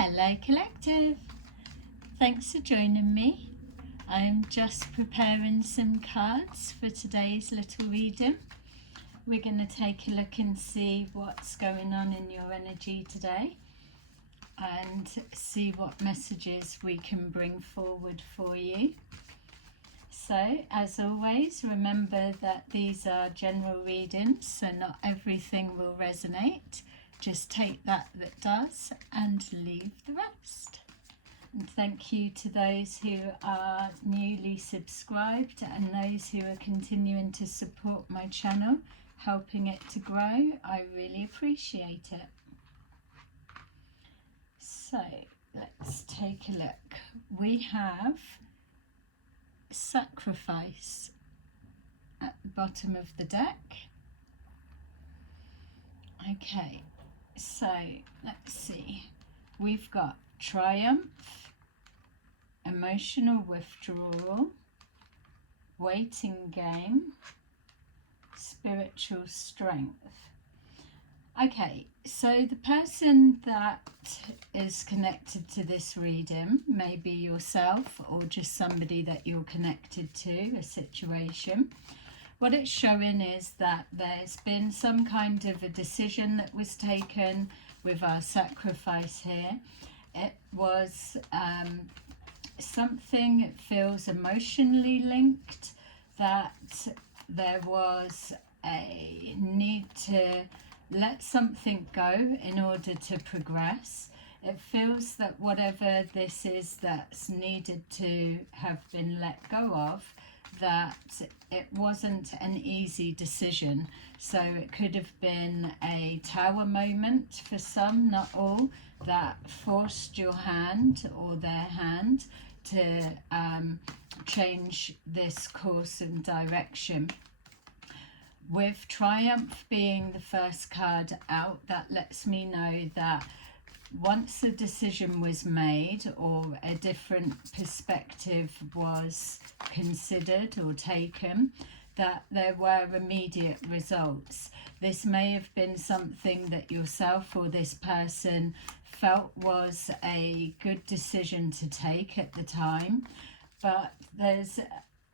Hello Collective, thanks for joining me. I'm just preparing some cards for today's little reading. We're going to take a look and see what's going on in your energy today and see what messages we can bring forward for you. So as always, remember that these are general readings, so not everything will resonate. Just take that does and leave the rest. And thank you to those who are newly subscribed and those who are continuing to support my channel, helping it to grow. I really appreciate it. So let's take a look. We have sacrifice at the bottom of the deck. Okay. So let's see, we've got triumph, emotional withdrawal, waiting game, spiritual strength. Okay, so the person that is connected to this reading, maybe yourself or just somebody that you're connected to, a situation. What it's showing is that there's been some kind of a decision that was taken with our sacrifice here. It was something that feels emotionally linked, that there was a need to let something go in order to progress. It feels that whatever this is that's needed to have been let go of, that it wasn't an easy decision. So it could have been a tower moment for some, not all, that forced your hand or their hand to change this course and direction. With triumph being the first card out, that lets me know that once a decision was made or a different perspective was considered or taken, that there were immediate results. This may have been something that yourself or this person felt was a good decision to take at the time, but there's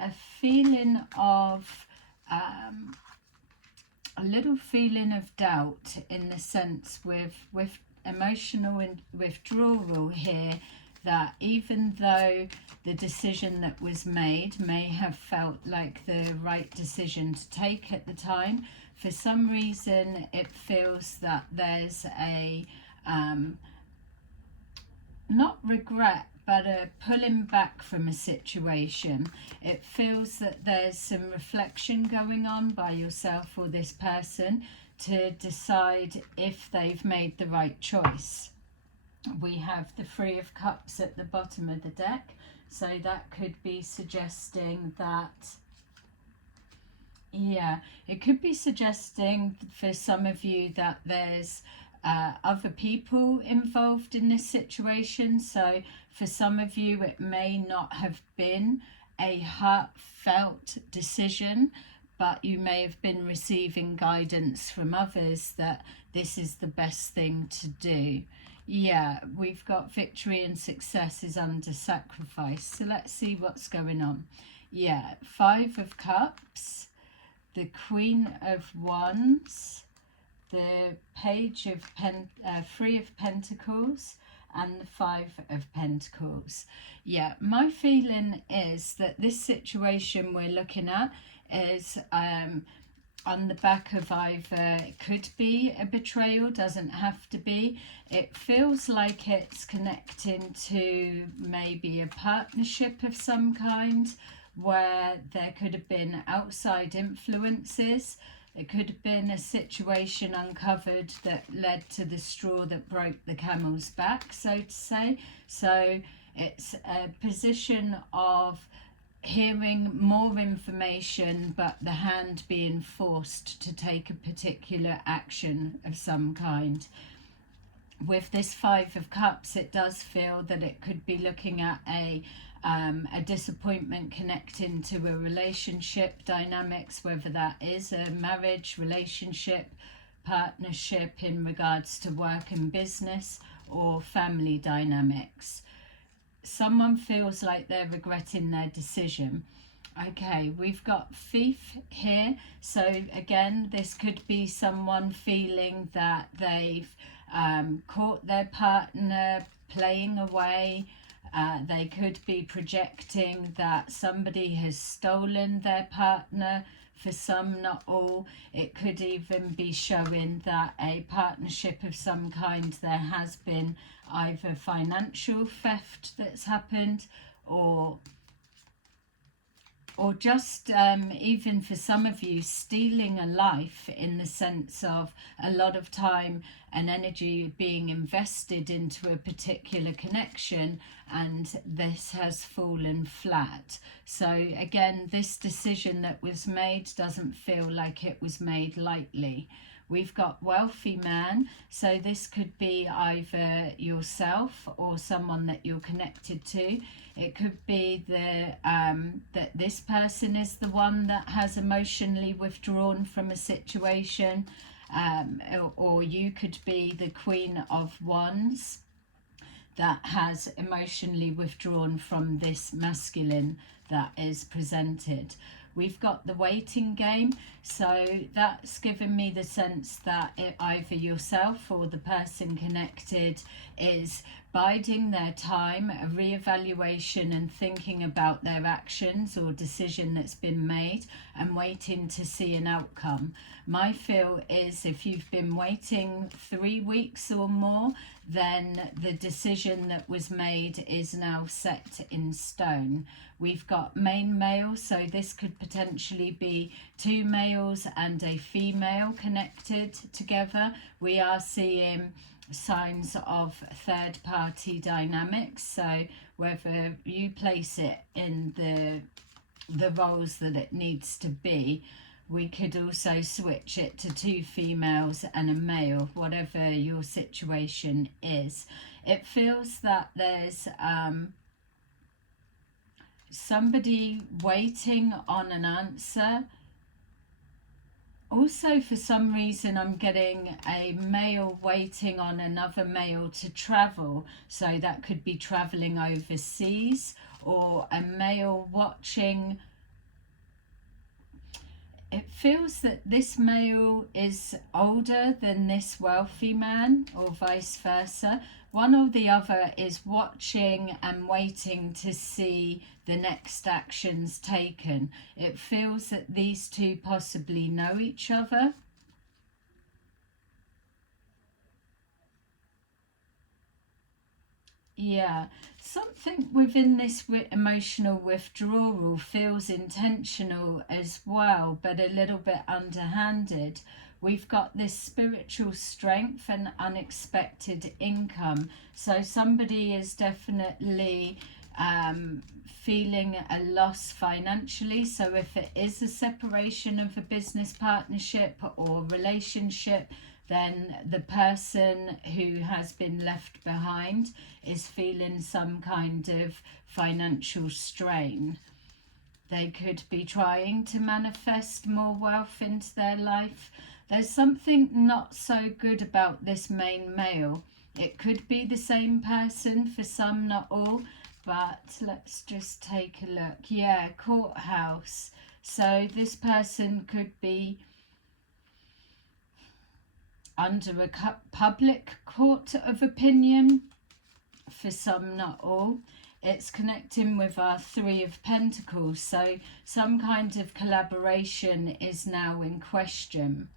a feeling of a little feeling of doubt in the sense with emotional withdrawal here, that even though the decision that was made may have felt like the right decision to take at the time, for some reason it feels that there's a not regret, but a pulling back from a situation. It feels that there's some reflection going on by yourself or this person to decide if they've made the right choice. We have the Three of Cups at the bottom of the deck, so that could be suggesting that, yeah, it could be suggesting for some of you that there's other people involved in this situation. So for some of you it may not have been a heartfelt decision, but you may have been receiving guidance from others that this is the best thing to do. Yeah, we've got victory and success is under sacrifice. So let's see what's going on. Yeah, Five of Cups, the Queen of Wands, the Page of Three of Pentacles, and the Five of Pentacles. Yeah, my feeling is that this situation we're looking at is on the back of either, it could be a betrayal, doesn't have to be. It feels like it's connecting to maybe a partnership of some kind where there could have been outside influences. It could have been a situation uncovered that led to the straw that broke the camel's back, so to say. So it's a position of hearing more information, but the hand being forced to take a particular action of some kind. With this Five of Cups, it does feel that it could be looking at a disappointment connecting to a relationship dynamics, whether that is a marriage, relationship, partnership in regards to work and business, or family dynamics. Someone feels like they're regretting their decision. Okay, we've got thief here. So again, this could be someone feeling that they've caught their partner playing away. They could be projecting that somebody has stolen their partner. For some, not all. It could even be showing that a partnership of some kind, there has been either financial theft that's happened, or just even for some of you, stealing a life, in the sense of a lot of time and energy being invested into a particular connection, and this has fallen flat. So again, this decision that was made doesn't feel like it was made lightly. We've got wealthy man, so this could be either yourself or someone that you're connected to. It could be that this person is the one that has emotionally withdrawn from a situation, or you could be the Queen of Wands that has emotionally withdrawn from this masculine that is presented. We've got the waiting game, so that's given me the sense that either yourself or the person connected is biding their time, a re-evaluation and thinking about their actions or decision that's been made, and waiting to see an outcome. My feel is if you've been waiting 3 weeks or more, then the decision that was made is now set in stone. We've got main male, so this could potentially be 2 males and a female connected together. We are seeing signs of third party dynamics, so whether you place it in the roles that it needs to be, we could also switch it to 2 females and a male, whatever your situation is. It feels that there's somebody waiting on an answer. Also, for some reason, I'm getting a male waiting on another male to travel. So that could be traveling overseas, or a male watching. It feels that this male is older than this wealthy man, or vice versa. One or the other is watching and waiting to see the next actions taken. It feels that these two possibly know each other. Yeah, something within this emotional withdrawal feels intentional as well, but a little bit underhanded. We've got this spiritual strength and unexpected income. So somebody is definitely feeling a loss financially. So if it is a separation of a business partnership or relationship, then the person who has been left behind is feeling some kind of financial strain. They could be trying to manifest more wealth into their life. There's something not so good about this main male. It could be the same person for some, not all, but let's just take a look. Yeah, courthouse. So this person could be under a public court of opinion, for some, not all. It's connecting with our 3 of Pentacles, so some kind of collaboration is now in question.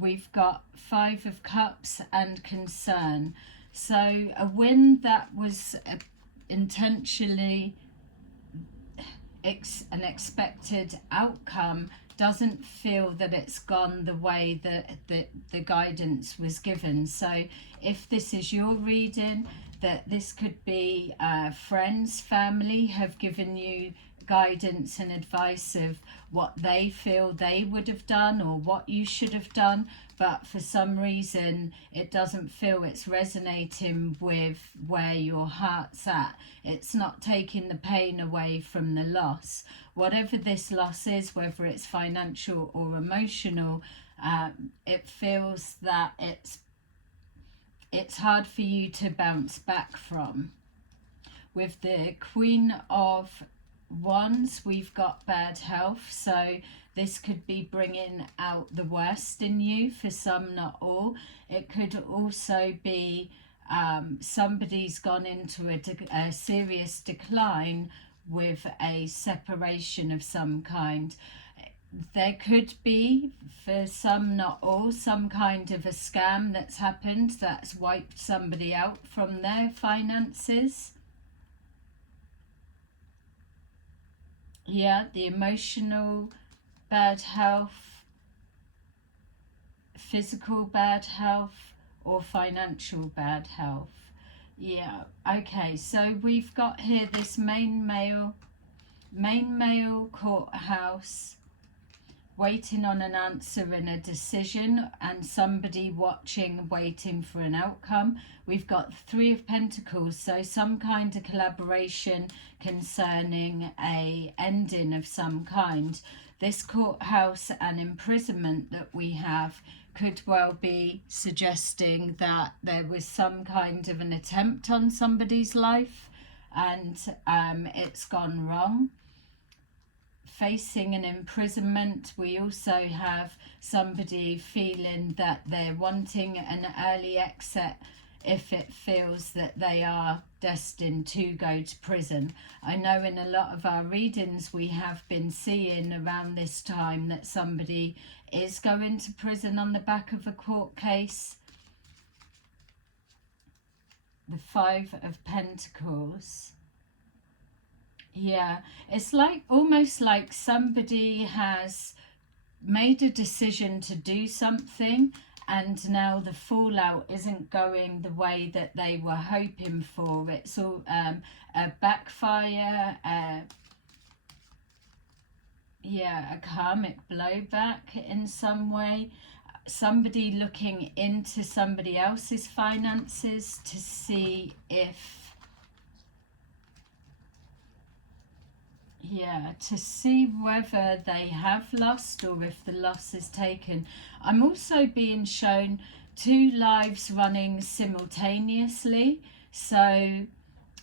We've got 5 of Cups and concern. So a win that was intentionally an expected outcome doesn't feel that it's gone the way that the guidance was given. So if this is your reading, that this could be friends, family have given you guidance and advice of what they feel they would have done or what you should have done, but for some reason it doesn't feel it's resonating with where your heart's at. It's not taking the pain away from the loss. Whatever this loss is, whether it's financial or emotional, it feels that it's hard for you to bounce back from. With the Queen of Wands, we've got bad health, so this could be bringing out the worst in you for some, not all. It could also be somebody's gone into a serious decline with a separation of some kind. There could be, for some, not all, some kind of a scam that's happened that's wiped somebody out from their finances. Yeah, the emotional bad health, physical bad health, or financial bad health. Yeah, okay, so we've got here this main male courthouse, waiting on an answer and a decision, and somebody watching, waiting for an outcome. We've got the Three of Pentacles, so some kind of collaboration concerning a ending of some kind. This courthouse and imprisonment that we have could well be suggesting that there was some kind of an attempt on somebody's life and it's gone wrong. Facing an imprisonment, we also have somebody feeling that they're wanting an early exit if it feels that they are destined to go to prison. I know in a lot of our readings we have been seeing around this time that somebody is going to prison on the back of a court case. The Five of Pentacles. Yeah, it's like almost like somebody has made a decision to do something and now the fallout isn't going the way that they were hoping for. It's all a backfire, a karmic blowback in some way. Somebody looking into somebody else's finances to see if to see whether they have lost or if the loss is taken. I'm also being shown two lives running simultaneously, so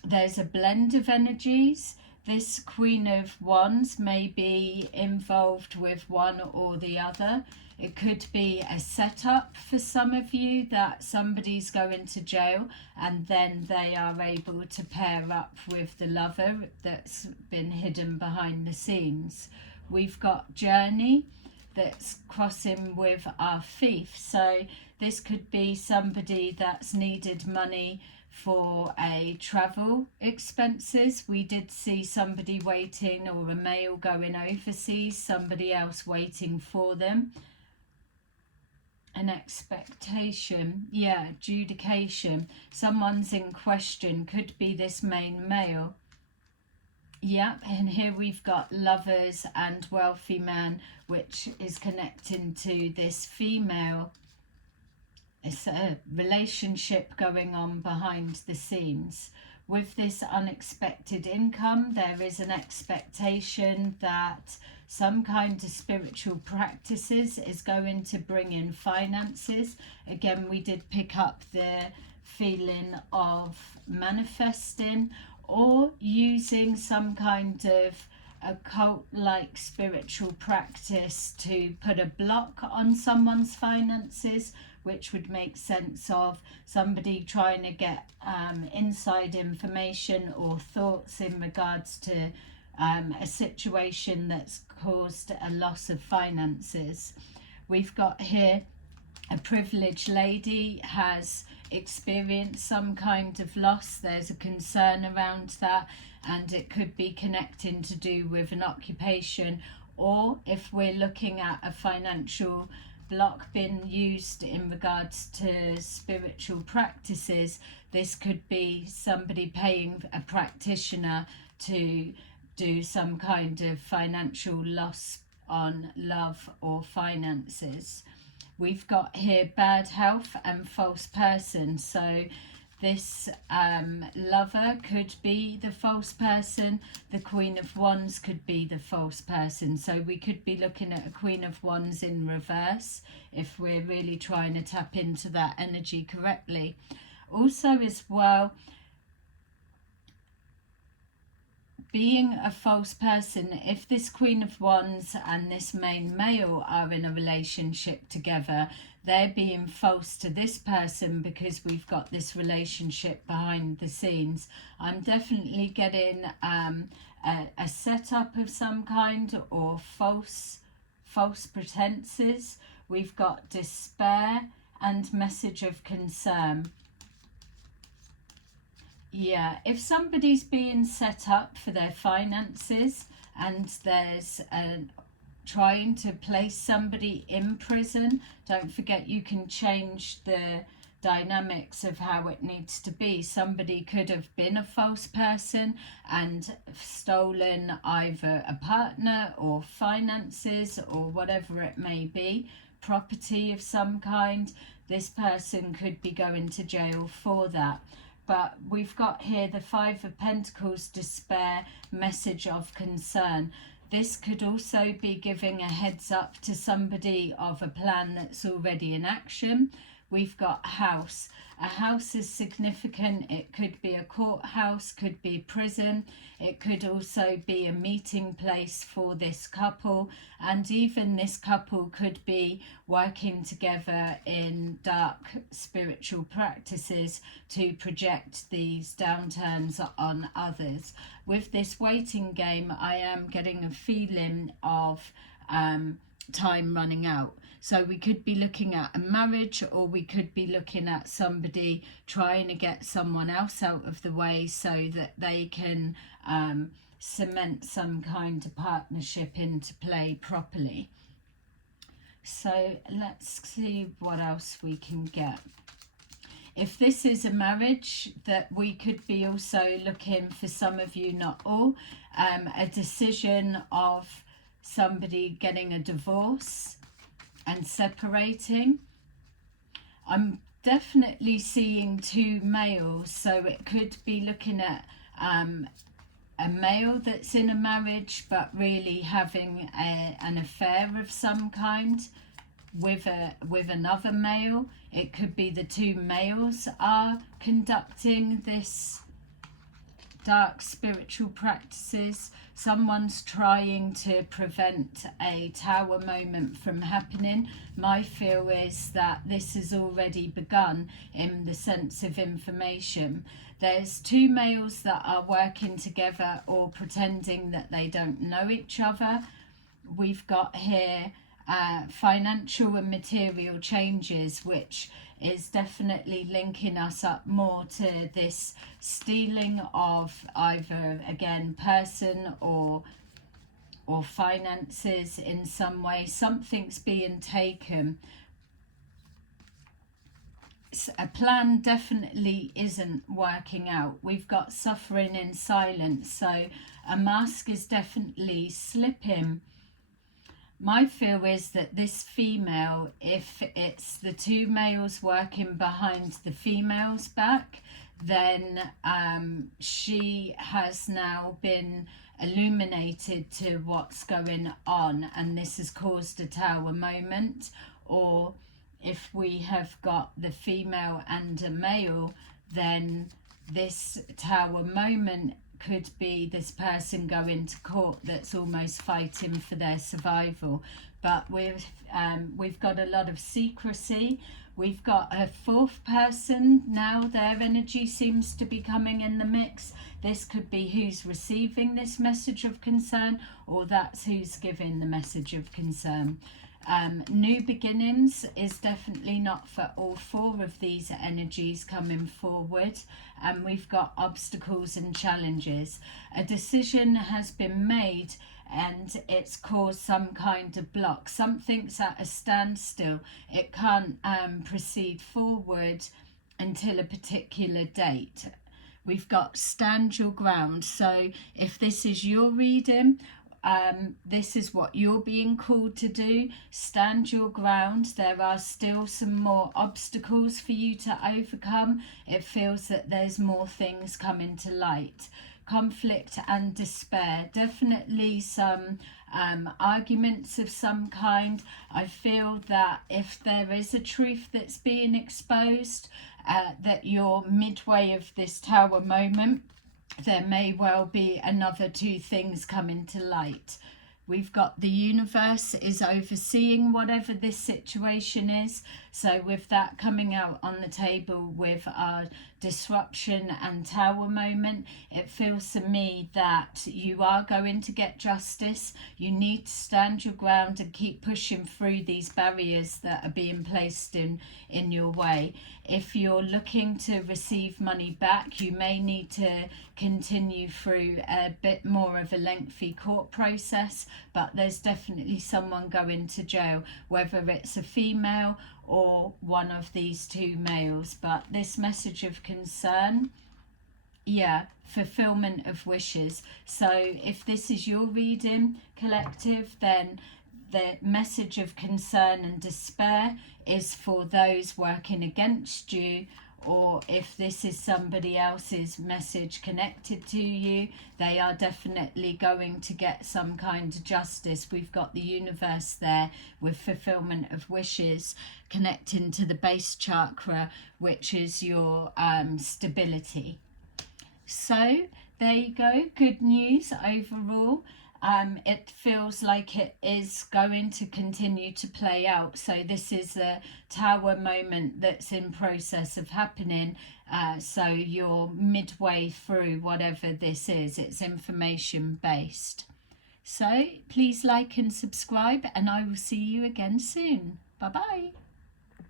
there's a blend of energies. This Queen of Wands may be involved with one or the other. It could be a setup for some of you that somebody's going to jail and then they are able to pair up with the lover that's been hidden behind the scenes. We've got Journey that's crossing with our Thief. So this could be somebody that's needed money for a travel expenses. We did see somebody waiting, or a male going overseas, somebody else waiting for them. An expectation, adjudication. Someone's in question, could be this main male. And here we've got Lovers and Wealthy Man, which is connecting to this female. It's a relationship going on behind the scenes. With this unexpected income, there is an expectation that some kind of spiritual practices is going to bring in finances. Again, we did pick up the feeling of manifesting or using some kind of occult-like spiritual practice to put a block on someone's finances, which would make sense of somebody trying to get inside information or thoughts in regards to a situation that's caused a loss of finances. We've got here a privileged lady has experienced some kind of loss. There's a concern around that, and it could be connecting to do with an occupation, or if we're looking at a financial block being used in regards to spiritual practices, this could be somebody paying a practitioner to do some kind of financial loss on love or finances. We've got here bad health and false person. So this lover could be the false person. The Queen of Wands could be the false person. So we could be looking at a Queen of Wands in reverse if we're really trying to tap into that energy correctly. Also as well, being a false person, if this Queen of Wands and this main male are in a relationship together, they're being false to this person because we've got this relationship behind the scenes. I'm definitely getting a setup of some kind, or false pretenses. We've got despair and message of concern. Yeah, if somebody's being set up for their finances and there's trying to place somebody in prison, don't forget you can change the dynamics of how it needs to be. Somebody could have been a false person and stolen either a partner or finances or whatever it may be, property of some kind. This person could be going to jail for that. But we've got here the Five of Pentacles, despair, message of concern. This could also be giving a heads up to somebody of a plan that's already in action. We've got house. A house is significant. It could be a courthouse, could be prison. It could also be a meeting place for this couple. And even this couple could be working together in dark spiritual practices to project these downturns on others. With this waiting game, I am getting a feeling of time running out. So we could be looking at a marriage, or we could be looking at somebody trying to get someone else out of the way so that they can cement some kind of partnership into play properly. So let's see what else we can get. If this is a marriage, that we could be also looking, for some of you, not all, a decision of somebody getting a divorce and separating. I'm definitely seeing two males, so it could be looking at a male that's in a marriage but really having an affair of some kind with another male. It could be the two males are conducting this dark spiritual practices. Someone's trying to prevent a tower moment from happening. My feel is that this has already begun in the sense of information. There's two males that are working together or pretending that they don't know each other. We've got here financial and material changes, which is definitely linking us up more to this stealing of either, again, person or finances in some way. Something's being taken. A plan definitely isn't working out. We've got suffering in silence, so a mask is definitely slipping. My feel is that this female, if it's the two males working behind the female's back, then she has now been illuminated to what's going on, and this has caused a tower moment. Or if we have got the female and a male, then this tower moment could be this person going to court that's almost fighting for their survival. But we've got a lot of secrecy. We've got a fourth person now. Their energy seems to be coming in the mix. This could be who's receiving this message of concern, or that's who's giving the message of concern. New beginnings is definitely not for all four of these energies coming forward. And we've got obstacles and challenges. A decision has been made and it's caused some kind of block. Something's at a standstill. It can't proceed forward until a particular date. We've got stand your ground. So if this is your reading, this is what you're being called to do. Stand your ground. There are still some more obstacles for you to overcome. It feels that there's more things coming to light. Conflict and despair, definitely some arguments of some kind. I feel that if there is a truth that's being exposed, that you're midway of this Tower moment, there may well be another two things coming to light. We've got the universe is overseeing whatever this situation is. So with that coming out on the table with our disruption and Tower moment, it feels to me that you are going to get justice. You need to stand your ground and keep pushing through these barriers that are being placed in your way. If you're looking to receive money back, you may need to continue through a bit more of a lengthy court process, but there's definitely someone going to jail, whether it's a female or one of these two males. But this message of concern, yeah, fulfillment of wishes. So if this is your reading, collective, then the message of concern and despair is for those working against you, or if this is somebody else's message connected to you, they are definitely going to get some kind of justice. We've got the universe there with fulfillment of wishes, connecting to the base chakra, which is your stability. So there you go, good news overall. It feels like it is going to continue to play out. So this is a Tower moment that's in process of happening. So you're midway through whatever this is. It's information based. So please like and subscribe, and I will see you again soon. Bye bye.